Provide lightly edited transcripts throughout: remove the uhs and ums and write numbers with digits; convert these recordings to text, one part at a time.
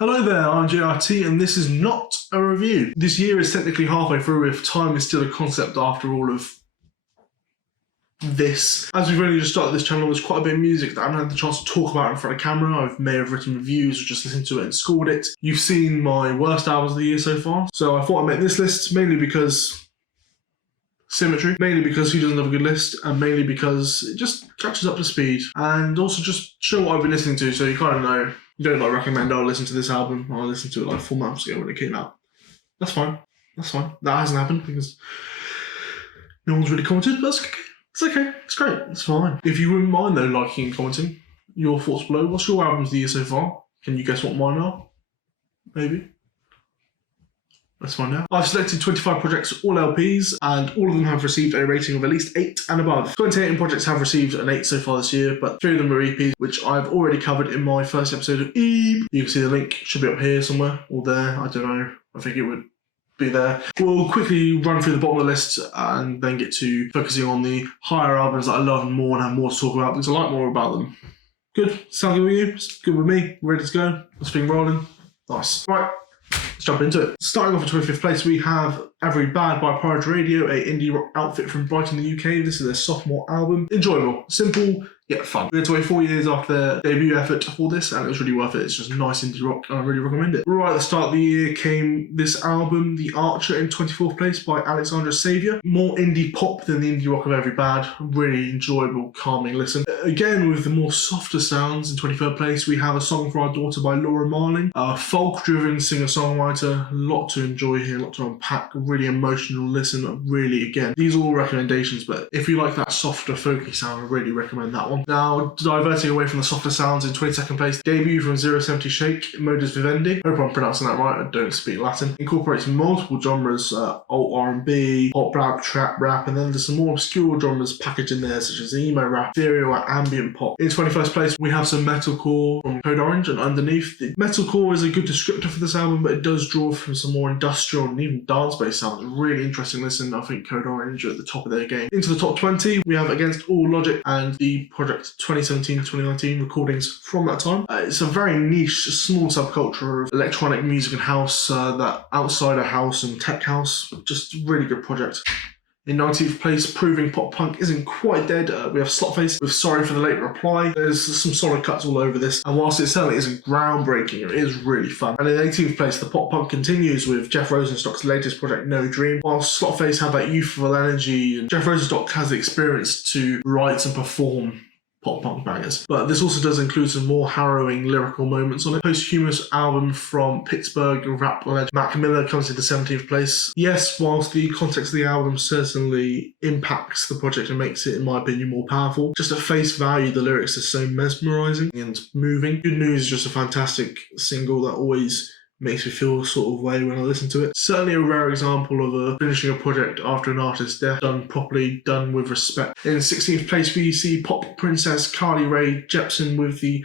Hello there, I'm JRT and this is not a review. This year is technically halfway through if time is still a concept after all of this. As we've only just started this channel, there's quite a bit of music that I haven't had the chance to talk about in front of camera. I may have written reviews or just listened to it and scored it. You've seen my worst albums of the year so far, so I thought I'd make this list mainly because symmetry, mainly because who doesn't have a good list, and mainly because it just catches up to speed, and also just show what I've been listening to so you kind of know. You don't recommend, I'll listen to this album, I'll listen to it like 4 months ago when it came out. That's fine. That hasn't happened because no one's really commented, but it's okay. It's great. It's fine. If you wouldn't mind though, liking and commenting, your thoughts below. What's your albums of the year so far? Can you guess what mine are? Maybe. Let's find out. I've selected 25 projects, all LPs, and all of them have received a rating of at least 8 and above. 28 projects have received an 8 so far this year, but 3 of them are EPs, which I've already covered in my first episode of EEP. You can see the link, should be up here somewhere, or there, I don't know. I think it would be there. We'll quickly run through the bottom of the list and then get to focusing on the higher albums that I love more and have more to talk about, because I like more about them. Good? Sound good with you? It's good with me? Ready to go? Let's been rolling. Nice. Right. Let's jump into it. Starting off at 25th place, we have Every Bad by Pirate Radio, a indie rock outfit from Brighton, the UK. This is their sophomore album. Enjoyable, simple, yet fun. We had to wait 4 years after their debut effort for this, and it was really worth it. It's just nice indie rock, and I really recommend it. Right at the start of the year came this album, The Archer, in 24th place by Alexandra Saviour. More indie pop than the indie rock of Every Bad. Really enjoyable, calming listen. Again, with the more softer sounds, in 23rd place, we have A Song for Our Daughter by Laura Marling. A folk-driven singer-songwriter. A lot to enjoy here, a lot to unpack. Really emotional listen. Really, again, these are all recommendations, but if you like that softer, folky sound, I really recommend that one. Now, diverting away from the softer sounds, in 22nd place, debut from 070 Shake, Modus Vivendi. Hope I'm pronouncing that right, I don't speak Latin. Incorporates multiple genres, alt R&B, pop rap, trap rap, and then there's some more obscure genres packaged in there, such as emo rap, ethereal, and ambient pop. In 21st place, we have some metalcore from Code Orange, and underneath, the metalcore is a good descriptor for this album, but it does draw from some more industrial and even dance-based sounds. Really interesting listen. I think Code Orange are at the top of their game. Into the top 20, we have Against All Logic and the Project 2017-2019 recordings from that time. It's a very niche, small subculture of electronic music and house, that outsider house and tech house. Just really good project. In 19th place, proving pop punk isn't quite dead, we have Slotface with Sorry for the Late Reply. There's some solid cuts all over this, and whilst it certainly isn't groundbreaking, it is really fun. And in 18th place, the pop punk continues with Jeff Rosenstock's latest project, No Dream. Whilst Slotface have that youthful energy, and Jeff Rosenstock has the experience to write and perform pop punk bangers. But this also does include some more harrowing lyrical moments on it. Posthumous album from Pittsburgh rap legend Mac Miller comes into 17th place. Yes, whilst the context of the album certainly impacts the project and makes it, in my opinion, more powerful, just at face value, the lyrics are so mesmerising and moving. Good News is just a fantastic single that always makes me feel a sort of way when I listen to it. Certainly a rare example of finishing a project after an artist's death, done properly, done with respect. In 16th place, we see pop princess Carly Rae Jepsen with the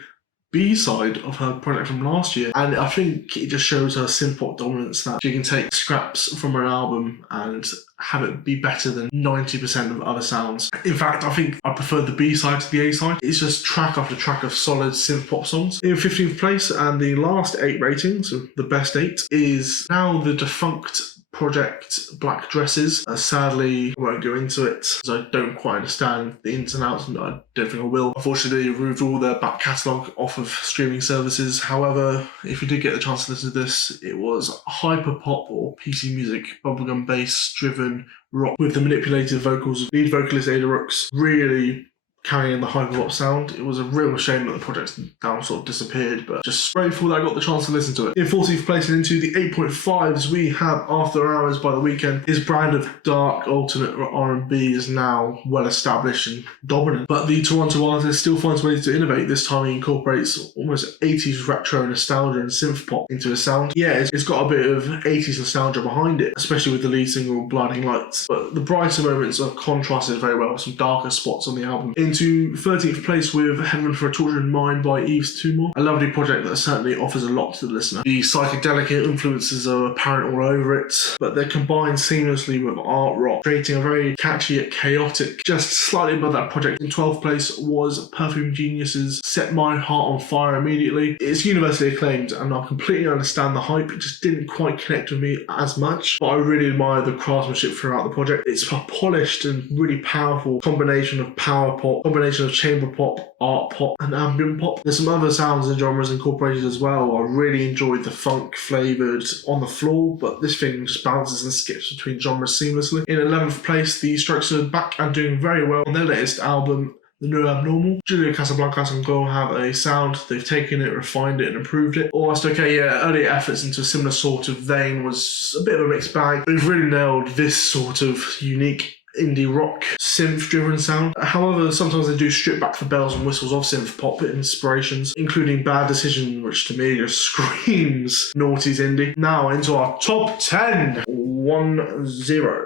B-side of her project from last year, and I think it just shows her synth-pop dominance, that she can take scraps from her album and have it be better than 90% of other sounds. In fact, I think I prefer the B-side to the A-side. It's just track after track of solid synth-pop songs. In 15th place, and the last 8 ratings, so the best 8, is now the defunct project Black Dresses. Sadly, I won't go into it because I don't quite understand the ins and outs, and I don't think I will. Unfortunately, they removed all their back catalogue off of streaming services. However, if you did get the chance to listen to this, it was hyper pop or PC music, bubblegum bass driven rock with the manipulated vocals of lead vocalist Ada Rooks, really carrying the hyperpop sound. It was a real shame that the project now sort of disappeared, but just grateful that I got the chance to listen to it. In 14th place and into the 8.5s, we have After Hours by The Weeknd. His brand of dark alternate R&B is now well established and dominant, but the Toronto artist still finds ways to innovate. This time he incorporates almost 80s retro nostalgia and synth pop into his sound. Yeah, it's got a bit of 80s nostalgia behind it, especially with the lead single Blinding Lights, but the brighter moments are contrasted very well with some darker spots on the album. Into to 13th place with Heaven for a Tortured Mind by Yves Tumor. A lovely project that certainly offers a lot to the listener. The psychedelic influences are apparent all over it, but they're combined seamlessly with art rock, creating a very catchy yet chaotic. Just slightly above that project in 12th place was Perfume Genius's Set My Heart on Fire Immediately. It's universally acclaimed and I completely understand the hype. It just didn't quite connect with me as much, but I really admire the craftsmanship throughout the project. It's a polished and really powerful combination of power pop, combination of chamber pop, art pop and ambient pop. There's some other sounds and genres incorporated as well. I really enjoyed the funk flavoured On the Floor, but this thing just bounces and skips between genres seamlessly. In 11th place, the Strokes are back and doing very well on their latest album, The New Abnormal. Julio Casablancas and Go have a sound. They've taken it, refined it and improved it. Almost okay, yeah, earlier efforts into a similar sort of vein was a bit of a mixed bag. They've really nailed this sort of unique indie rock synth-driven sound. However, sometimes they do strip back the bells and whistles of synth-pop inspirations, including Bad Decision, which to me just screams noughties indie. Now into our top 10. 1-0.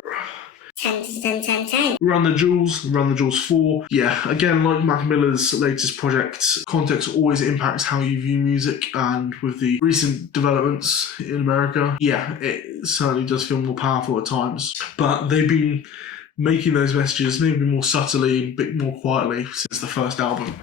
10 to 10, 10, 10. Run the Jewels 4. Yeah, again, like Mac Miller's latest project, context always impacts how you view music, and with the recent developments in America, yeah, it certainly does feel more powerful at times. But they've been making those messages maybe more subtly, a bit more quietly since the first album.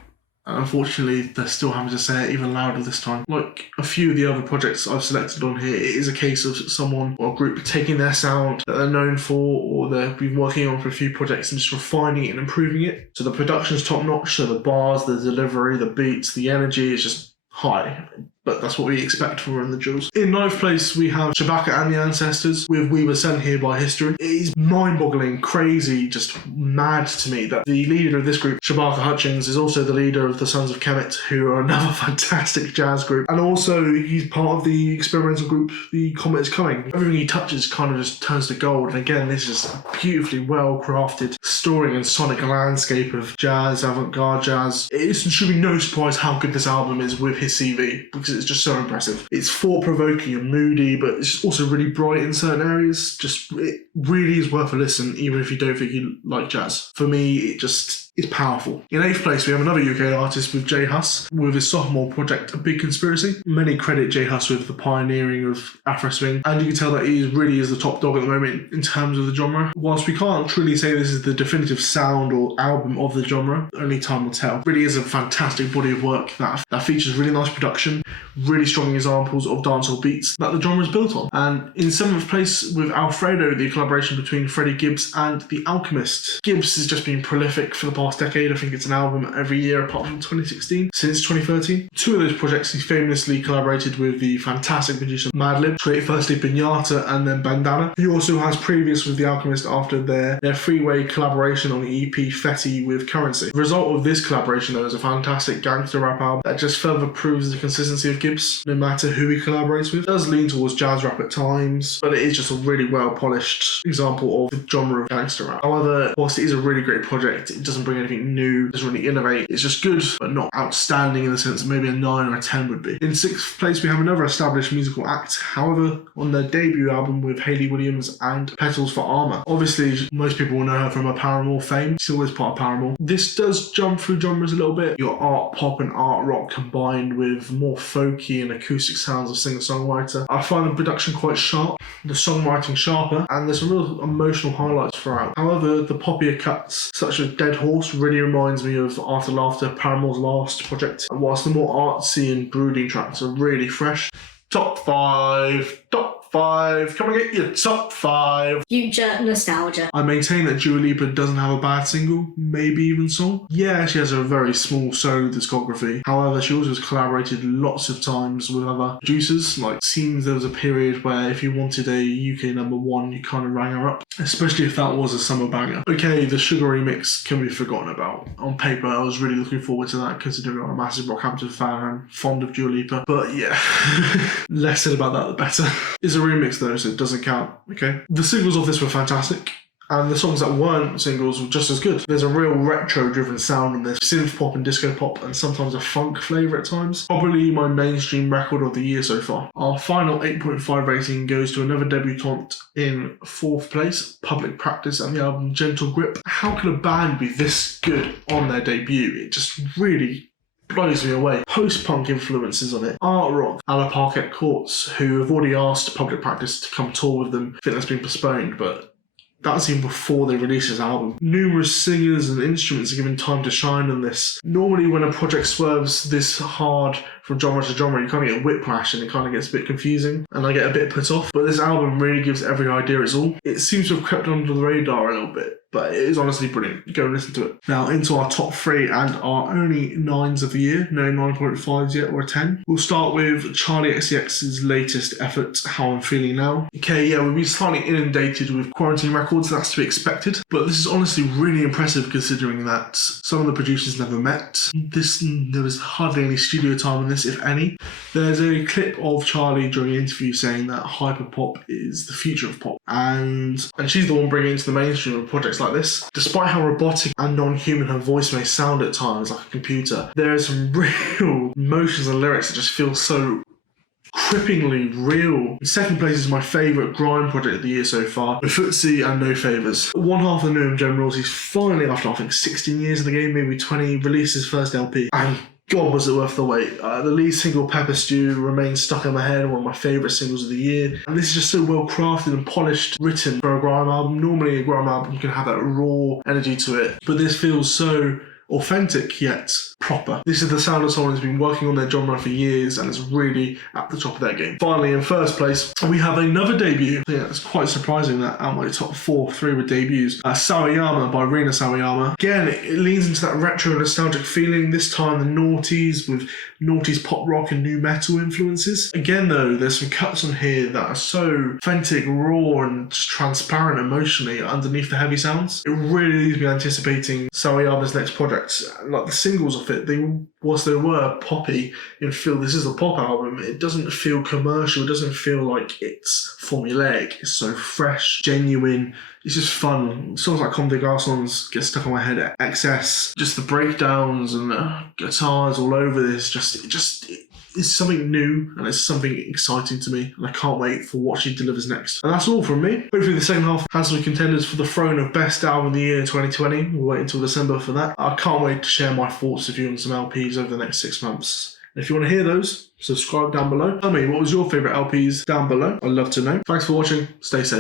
And unfortunately, they're still having to say it even louder this time. Like a few of the other projects I've selected on here, it is a case of someone or a group taking their sound that they're known for or they've been working on for a few projects and just refining it and improving it. So the production's top notch, so the bars, the delivery, the beats, the energy is just high. But that's what we expect from Run the Jewels. In 9th place, we have Shabaka and the Ancestors with We Were Sent Here by History. It is mind-boggling, crazy, just mad to me that the leader of this group, Shabaka Hutchings, is also the leader of the Sons of Kemet, who are another fantastic jazz group. And also, he's part of the experimental group, The Comet Is Coming. Everything he touches kind of just turns to gold. And again, this is just a beautifully well-crafted story and sonic landscape of jazz, avant-garde jazz. It should be no surprise how good this album is with his CV, because it's just so impressive. It's thought-provoking and moody, but it's also really bright in certain areas. Just, it really is worth a listen, even if you don't think you like jazz. For me, it's powerful. In 8th place, we have another UK artist with J Hus with his sophomore project, A Big Conspiracy. Many credit J Hus with the pioneering of Afro swing, and you can tell that he really is the top dog at the moment in terms of the genre. Whilst we can't truly say this is the definitive sound or album of the genre, only time will tell. It really is a fantastic body of work that features really nice production, really strong examples of dancehall beats that the genre is built on. And in 7th place with Alfredo, the collaboration between Freddie Gibbs and The Alchemist. Gibbs has just been prolific for the past decade. I think it's an album every year apart from 2016, since 2013. Two of those projects he famously collaborated with the fantastic producer Madlib, created firstly Piñata and then Bandana. He also has previous with The Alchemist after their freeway collaboration on the EP Fetty with Currency. The result of this collaboration though is a fantastic gangster rap album that just further proves the consistency of Gibbs, no matter who he collaborates with. It does lean towards jazz rap at times, but it is just a really well polished example of the genre of gangster rap. However, whilst it is a really great project, it doesn't bring anything new, doesn't really innovate. It's just good, but not outstanding in the sense that maybe a 9 or a 10 would be. In 6th place, we have another established musical act, however, on their debut album with Hayley Williams and Petals for Armour. Obviously, most people will know her from her Paramore fame. She's always part of Paramore. This does jump through genres a little bit. Your art pop and art rock combined with more folky and acoustic sounds of singer-songwriter. I find the production quite sharp, the songwriting sharper, and there's some real emotional highlights throughout. However, the poppier cuts, such as Dead Horse, really reminds me of After Laughter, Paramore's last project, whilst the more artsy and brooding tracks are really fresh. Top 5. Come and get your top 5. Future nostalgia. I maintain that Dua Lipa doesn't have a bad single, maybe even song. Yeah, she has a very small solo discography. However, she also has collaborated lots of times with other producers. Like, seems there was a period where if you wanted a UK #1, you kind of rang her up, especially if that was a summer banger. Okay, the Sugar remix can be forgotten about. On paper, I was really looking forward to that, considering I'm a massive Rockhampton fan and fond of Dua Lipa. But yeah, less said about that, the better. It's a remix though, so it doesn't count, okay? The singles of this were fantastic, And the songs that weren't singles were just as good. There's a real retro-driven sound in this, synth pop and disco pop, and sometimes a funk flavour at times. Probably my mainstream record of the year so far. Our final 8.5 rating goes to another debutante in 4th place, Public Practice, and the album Gentle Grip. How could a band be this good on their debut? It just really blows me away. Post-punk influences on it. Art rock, a la Parquet Courts, who have already asked Public Practice to come tour with them. I think that's been postponed, but that's even before they release this album. Numerous singers and instruments are given time to shine on this. Normally when a project swerves this hard from genre to genre, you kind of get whiplash and it kind of gets a bit confusing and I get a bit put off. But this album really gives every idea its all. It seems to have crept under the radar a little bit, but it is honestly brilliant. Go and listen to it. Now into our top 3 and our only 9s of the year. No 9.5s yet or a 10. We'll start with Charlie XCX's latest effort, How I'm Feeling Now. Okay, yeah, we've been slightly inundated with quarantine records, that's to be expected. But this is honestly really impressive considering that some of the producers never met. There was hardly any studio time in this, if any. There's a clip of Charlie during an interview saying that hyperpop is the future of pop. And she's the one bringing it into the mainstream of projects like this. Despite how robotic and non-human her voice may sound at times, like a computer, there are some real emotions and lyrics that just feel so cripplingly real. In 2nd place is my favourite grime project of the year so far, with Footsie and No Favours. One half of Noam Generals, he's finally, after I think 16 years in the game, maybe 20, released his first LP. And God, was it worth the wait. The lead single, Pepper Stew, remains stuck in my head, one of my favourite singles of the year. And this is just so well crafted and polished, written for a grime album. Normally a grime album can have that raw energy to it, but this feels so authentic yet proper. This is the sound of someone who's been working on their genre for years and is really at the top of their game. Finally, in 1st place, we have another debut. I think it's quite surprising that out of my top 3 were debuts. Sawayama by Rina Sawayama. Again, it leans into that retro nostalgic feeling, this time the noughties with noughties pop rock and new metal influences. Again though, there's some cuts on here that are so authentic, raw and just transparent emotionally underneath the heavy sounds. It really leaves me anticipating Sawayama's next project. Like the singles of it, whilst they were poppy and feel this is a pop album, it doesn't feel commercial, it doesn't feel like it's formulaic. It's so fresh, genuine, it's just fun. Songs like Comme des Garçons get stuck on my head. XS, just the breakdowns and the guitars all over this, it's something new and it's something exciting to me, and I can't wait for what she delivers next. And that's all from me. Hopefully the 2nd half has some contenders for the throne of best album of the year in 2020. We'll wait until December for that. I can't wait to share my thoughts with you on some LPs over the next 6 months. And if you want to hear those, subscribe down below. Tell me, what was your favourite LPs down below? I'd love to know. Thanks for watching. Stay safe.